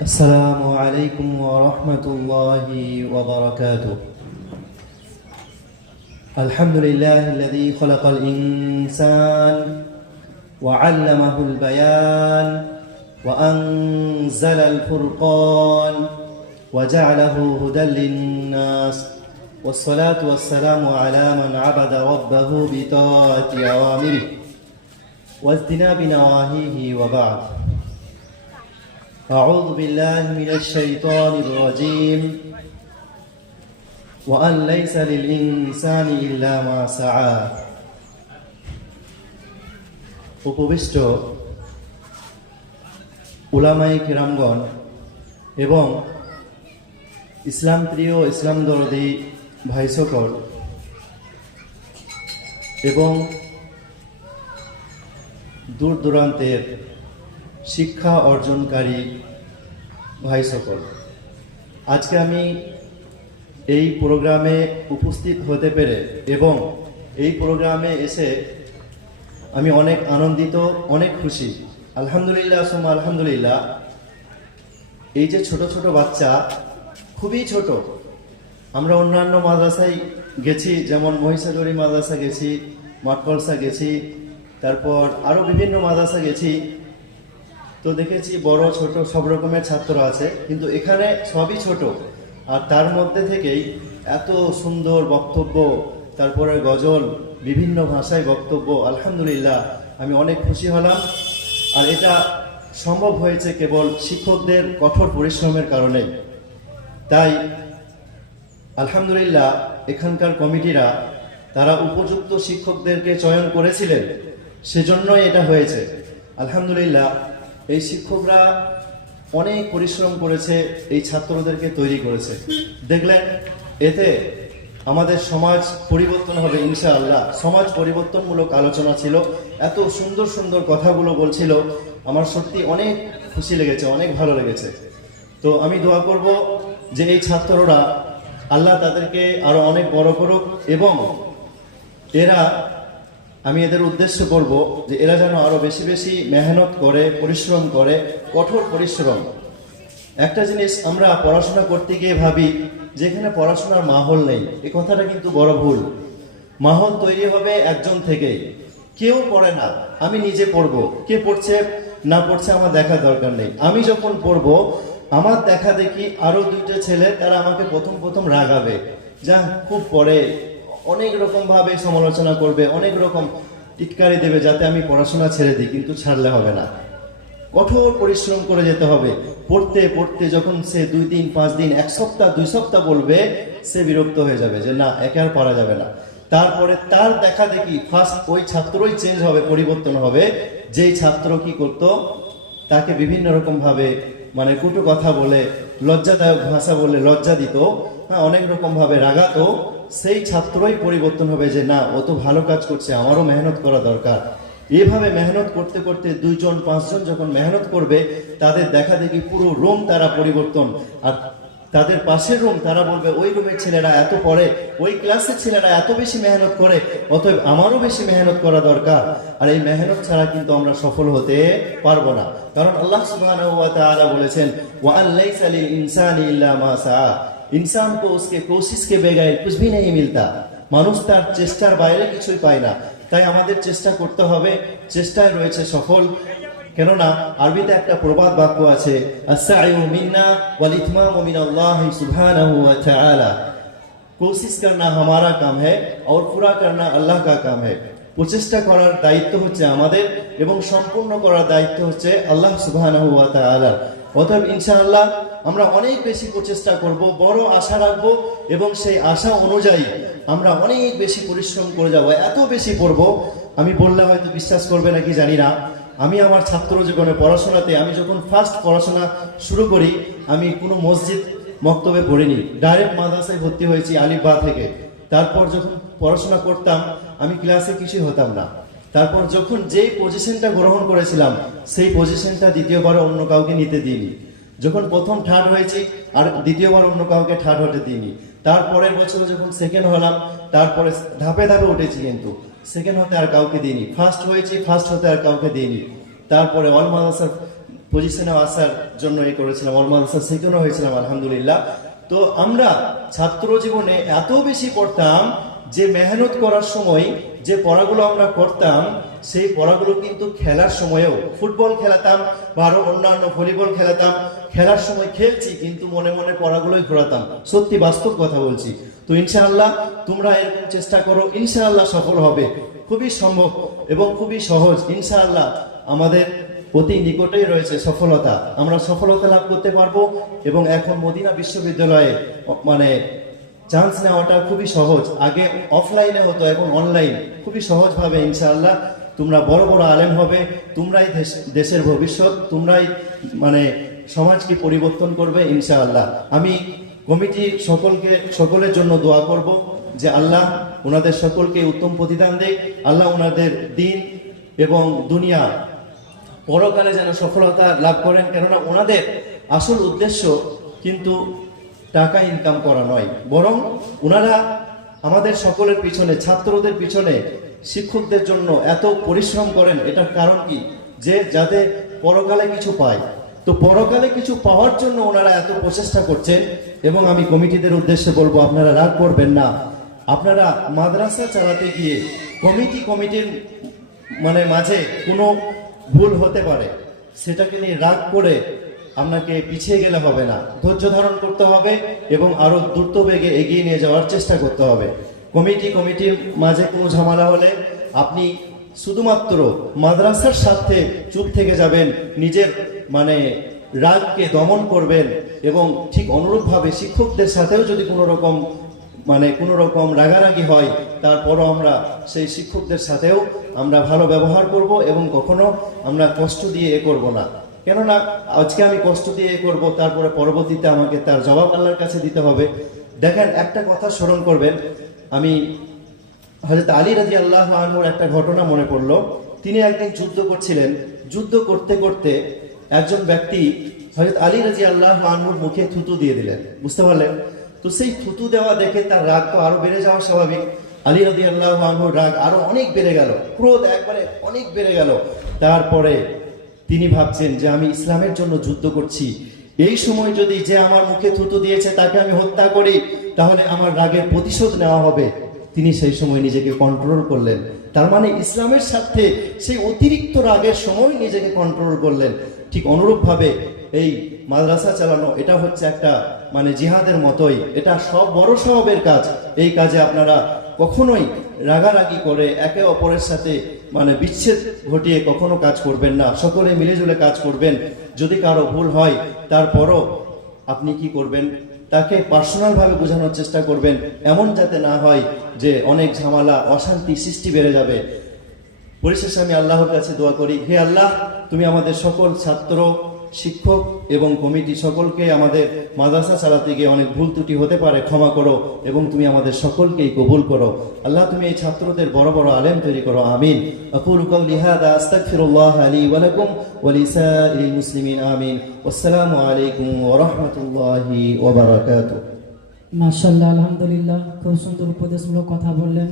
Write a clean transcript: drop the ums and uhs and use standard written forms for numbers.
السلام عليكم ورحمة الله وبركاته. الحمد لله الذي خلق الإنسان وعلمه البيان وأنزل الفرقان وجعله هدى للناس، والصلاة والسلام على من عبد ربه بطاعة أوامره واجتناب نواهيه، وبعد. أعوذ بالله من الشيطان الرجيم. وأن ليس للإنسان إلا ما سعى। উপবিষ্ট উলামায়ে কিরামগণ এবং ইসলাম প্রিয় ইসলাম দরদি ভাই সকল এবং দূর দূরান্তের শিক্ষা অর্জনকারী ভাই সকল, আজকে আমি এই প্রোগ্রামে উপস্থিত হতে পেরে এবং এই প্রোগ্রামে এসে আমি অনেক আনন্দিত, অনেক খুশি। আলহামদুলিল্লাহ সুম্মা আলহামদুলিল্লাহ। এই যে ছোট ছোট বাচ্চা, খুবই ছোট। আমরা অন্যান্য মাদ্রাসায় গেছি, যেমন মহিষাদুরি মাদ্রাসা গেছি, মাঠকলসা গেছি, তারপর আরও বিভিন্ন মাদ্রাসা গেছি, তো দেখেছি বড় ছোট সব রকমের ছাত্র আছে, কিন্তু এখানে সবই ছোট। আর তার মধ্যে থেকেই এত সুন্দর বক্তব্য, তারপরে গজল, বিভিন্ন ভাষায় বক্তব্য। আলহামদুলিল্লাহ, আমি অনেক খুশি হলাম। আর এটা সম্ভব হয়েছে কেবল শিক্ষকদের কঠোর পরিশ্রমের কারণে। তাই আলহামদুলিল্লাহ, এখানকার কমিটিরা তারা উপযুক্ত শিক্ষকদেরকে চয়ন করেছিলেন, সেজন্যই এটা হয়েছে। আলহামদুলিল্লাহ, এই শিক্ষকরা অনেক পরিশ্রম করেছে, এই ছাত্রদেরকে তৈরি করেছে। দেখলেন, এতে আমাদের সমাজ পরিবর্তন হবে ইনশাআল্লাহ। সমাজ পরিবর্তনমূলক আলোচনা ছিল, এত সুন্দর সুন্দর কথাগুলো বলছিল, আমার সত্যি অনেক খুশি লেগেছে, অনেক ভালো লেগেছে। তো আমি দোয়া করব যে এই ছাত্ররা আল্লাহ তাদেরকে আরো অনেক বড় করুক, এবং এরা, আমি এদের উদ্দেশ্য করব যে এরা যেন আরো বেশি বেশি মেহনত করে, পরিশ্রম করে, কঠোর পরিশ্রম। একটা জিনিস আমরা পড়াশোনা করতে গিয়ে ভাবি যে এখানে পড়াশোনার মাহল নেই, এই কথাটা কিন্তু বড় ভুল। মাহল তৈরি হবে একজন থেকে। কেউ পড়ে না, আমি নিজে পড়বো। কে পড়ছে না পড়ছে আমার দেখার দরকার নেই। আমি যখন পড়বো, আমার দেখা দেখি আরো দুইটা ছেলে, তারা আমাকে প্রথম প্রথম রাগাবে, যা খুব পড়ে, অনেক রকম ভাবে সমালোচনা করবে, অনেক রকম টিটকারি দেবে, যাতে আমি পড়াশোনা ছেড়ে দিই। কিন্তু ছাড়লে হবে না, কঠোর পরিশ্রম করে যেতে হবে। পড়তে পড়তে যখন সে 2 দিন 5 দিন 1 সপ্তাহ 2 সপ্তাহ বলবে, সে বিরক্ত হয়ে যাবে যে না, একে আর পারা যাবে না। তারপরে তার দেখা দেখি ফার্স্ট ওই ছাত্রই চেঞ্জ হবে, পরিবর্তন হবে। যেই ছাত্র কি করত, তাকে বিভিন্ন রকম ভাবে মানে কটু কথা বলে, লজ্জাদায়ক ভাষা বলে লজ্জা দিত, হ্যাঁ, অনেক রকম ভাবে রাগাতো, সেই ছাত্রই পরিবর্তন হবে যে না, ও তো ভালো কাজ করছে, আমারও মেহনত করা দরকার। এভাবে মেহনত করতে করতে 2 জন 5 জন যখন মেহনত করবে, তাদের দেখা দেখি পুরো রুম তারা পরিবর্তন। আর তাদের পাশের রুম, তারা বলবে ওই রুমের ছেলেরা এত পড়ে, ওই ক্লাসের ছেলেরা এত বেশি মেহনত করে, অতএব আমারও বেশি মেহনত করা দরকার। আর এই মেহনত ছাড়া কিন্তু আমরা সফল হতে পারবো না। কারণ আল্লাহ সুবহানাহু ওয়া তাআলা বলেছেন, ওয়া আন লাইসা লিল ইনসানি ইল্লা মা সাআ। इंसान को उसके कोशिश के बगैर कुछ भी नहीं मिलता। মানুষ তার চেষ্টার বাইরে কিছুই পায় না। তাই আমাদের চেষ্টা করতে হবে, চেষ্টায় রয়েছে সফল। কেননা আরবিতে একটা প্রবাদ বাক্য আছে, আস-সা'য়ু মিন্না ওয়াল ইতমামু মিনাল্লাহি সুবহানাহু ওয়া তাআলা। कोशिश करना हमारा काम है और पूरा करना अल्लाह का काम है। প্রচেষ্টা করার দায়িত্ব হচ্ছে আমাদের এবং সম্পূর্ণ করার দায়িত্ব হচ্ছে আল্লাহ সুবহানাহু ওয়া তাআলার। অতএব ইনশাআল্লাহ আমরা অনেক বেশি প্রচেষ্টা করব, বড় আশা রাখবো, এবং সেই আশা অনুযায়ী আমরা অনেক বেশি পরিশ্রম করে যাব, এত বেশি পড়বো। আমি বললে হয়তো বিশ্বাস করবে নাকি জানি না, আমি আমার ছাত্র জীবনে পড়াশোনাতে, আমি যখন ফার্স্ট পড়াশোনা শুরু করি, আমি কোনো মসজিদ মক্তবে পড়িনি, ডাইরেক্ট মাদ্রাসায় ভর্তি হয়েছি আলিফ বা থেকে। তারপর যখন পড়াশোনা করতাম, আমি ক্লাসে কিছুই হতাম না। তারপর যখন যেই পজিশনটা গ্রহণ করেছিলাম, সেই পজিশনটা দ্বিতীয়বার অন্য কাউকে নিতে দিইনি। যখন প্রথম থার্ড হয়েছি, আর দ্বিতীয়বার অন্য কাউকে থার্ড হতে দিইনি। তারপরের বছর যখন সেকেন্ড হলাম, তারপরে ধাপে ধাপে উঠেছি, কিন্তু সেকেন্ড হতে আর কাউকে দিইনি। ফার্স্ট হয়েছি, ফার্স্ট হতে আর কাউকে দিইনি। তারপরে অল মাদ্রাসার পজিশনে আসার জন্য করেছিলাম, ওর মাদ্রাসা সেখানে হয়েছিলাম আলহামদুলিল্লাহ। তো আমরা ছাত্র জীবনে এত বেশি পড়তাম যে মেহনত করার সময় যে পড়াগুলো আমরা করতাম, সেই পড়াগুলো কিন্তু খেলার সময়ও ফুটবল খেলাতাম বা আরো অন্যান্য ভলিবল খেলাতাম, খেলার সময় খেলছি কিন্তু মনে মনে পড়াগুলোই ঘোরাতাম। সত্যি বাস্তব কথা বলছি। তো ইনশাআল্লাহ তোমরা এরকম চেষ্টা করো, ইনশাআল্লাহ সফল হবে। খুবই সম্ভব এবং খুবই সহজ। ইনশাআল্লাহ আমাদের অতি নিকটেই রয়েছে সফলতা, আমরা সফলতা লাভ করতে পারবো। এবং এখন মদিনা বিশ্ববিদ্যালয়ে মানে চান্স নেওয়াটা খুবই সহজ। আগে অফলাইনে হতো, এখন অনলাইন। খুবই সহজভাবে ইনশাআল্লাহ তোমরা বড় বড় আলেম হবে, তোমরাই দেশের ভবিষ্যৎ, তোমরাই মানে সমাজকে পরিবর্তন করবে ইনশাআল্লাহ। আমি কমিটি সকলের জন্য দোয়া করব যে আল্লাহ ওনাদের সকলকে উত্তম প্রতিদান দেয়, আল্লাহ ওনাদের দিন এবং দুনিয়া পরকালে যেন সফলতা লাভ করেন। কেননা ওনাদের আসল উদ্দেশ্য কিন্তু টাকা ইনকাম করা নয়, বরং ওনারা আমাদের সকলের পিছনে, ছাত্রদের পিছনে, শিক্ষকদের জন্য এত পরিশ্রম করেন। এটার কারণ কি? যে যাতে পরকালে কিছু পায়। তো পরকালে কিছু পাওয়ার জন্য ওনারা এত প্রচেষ্টা করছেন। এবং আমি কমিটিদের উদ্দেশ্যে বলবো, আপনারা রাগ করবেন না। আপনারা মাদ্রাসা চালাতে গিয়ে কমিটির মানে মাঝে কোনো ভুল হতে পারে, সেটাকে নিয়ে রাগ করে আপনাকে পিছিয়ে গেলে হবে না। ধৈর্য ধারণ করতে হবে এবং আরো দ্রুত বেগে এগিয়ে নিয়ে যাওয়ার চেষ্টা করতে হবে। কমিটির মাঝে কোনো ঝামেলা হলে আপনি শুধুমাত্র মাদ্রাসার সাথে চুপ থেকে যাবেন, নিজের মানে রাগকে দমন করবেন। এবং ঠিক অনুরূপভাবে শিক্ষকদের সাথেও যদি কোনো রকম রাগারাগি হয়, তারপরও আমরা সেই শিক্ষকদের সাথেও আমরা ভালো ব্যবহার করব এবং কখনো আমরা কষ্ট দিয়ে করব না। কেননা আজকে আমি কষ্ট দিয়ে করব, তারপরে পরবর্তীতে আমাকে তার জবাব আল্লাহর কাছে দিতে হবে। দেখেন, একটা কথা স্মরণ করবেন, আমি হযরত আলী রাদিয়াল্লাহু আনহুর একটা ঘটনা মনে পড়লো। তিনি একদিন যুদ্ধ করছিলেন, যুদ্ধ করতে করতে একজন ব্যক্তি হযরত আলী রাদিয়াল্লাহু আনহুর মুখে থুতু দিয়ে দিলেন, বুঝতে পারলেন? তো সেই থুতু দেওয়া দেখে তার রাগ তো আরো বেড়ে যাওয়া স্বাভাবিক। আলী রাদিয়াল্লাহু আনহুর রাগ আরো অনেক বেড়ে গেল, ক্রোধ একবারে অনেক বেড়ে গেল। তারপরে তিনি ভাবছেন যে আমি ইসলামের জন্য যুদ্ধ করছি, এই সময় যদি যে আমার মুখে থুতু দিয়েছে তাকে আমি হত্যা করি, তাহলে আমার রাগের প্রতিশোধ নেওয়া হবে। তিনি সেই সময় নিজেকে কন্ট্রোল করলেন। তার মানে ইসলামের সাথে সেই অতিরিক্ত রাগের সময় নিজেকে কন্ট্রোল করলেন। ঠিক অনুরূপভাবে এই মাদ্রাসা চালানো, এটা হচ্ছে একটা মানে জিহাদের মতোই, এটা সব বড় সওয়াবের কাজ। এই কাজে আপনারা কখনোই রাগারাগি করে একে অপরের সাথে মানে বিচ্ছেদ ঘটিয়ে কখনো কাজ করবেন না, সকলে মিলেজুলে কাজ করবেন। যদি কারো ভুল হয় তারপরও আপনি কি করবেন, তাকে পার্সোনাল ভাবে বোঝানোর চেষ্টা করবেন, এমন যাতে না হয় যে অনেক ঝামেলা অশান্তি সৃষ্টি বেড়ে যাবে। পরিশেষে আমি আল্লাহর কাছে দোয়া করি, হে আল্লাহ, তুমি আমাদের সকল ছাত্র, শিক্ষক এবং কমিটি সকলকে আমাদের মাদ্রাসা চালাতে গিয়ে অনেক ভুল ত্রুটি হতে পারে, ক্ষমা করো এবং তুমি আমাদের সকলকেই কবুল করো। আল্লাহ, তুমি এই ছাত্রদের বড় বড় আলেম তৈরি করো, আমিন। আকুলু কওলি হাযা আস্তাগফিরুল্লাহ লি ওয়া লাকুম ওয়া লিসাইরিল মুসলিমিন, আমিন। আসসালামু আলাইকুম ওয়া রাহমাতুল্লাহি ওয়া বারাকাতুহু। মাশাআল্লাহ, আলহামদুলিল্লাহ, খুব সুন্দর উপদেশমূলক কথা বললেন।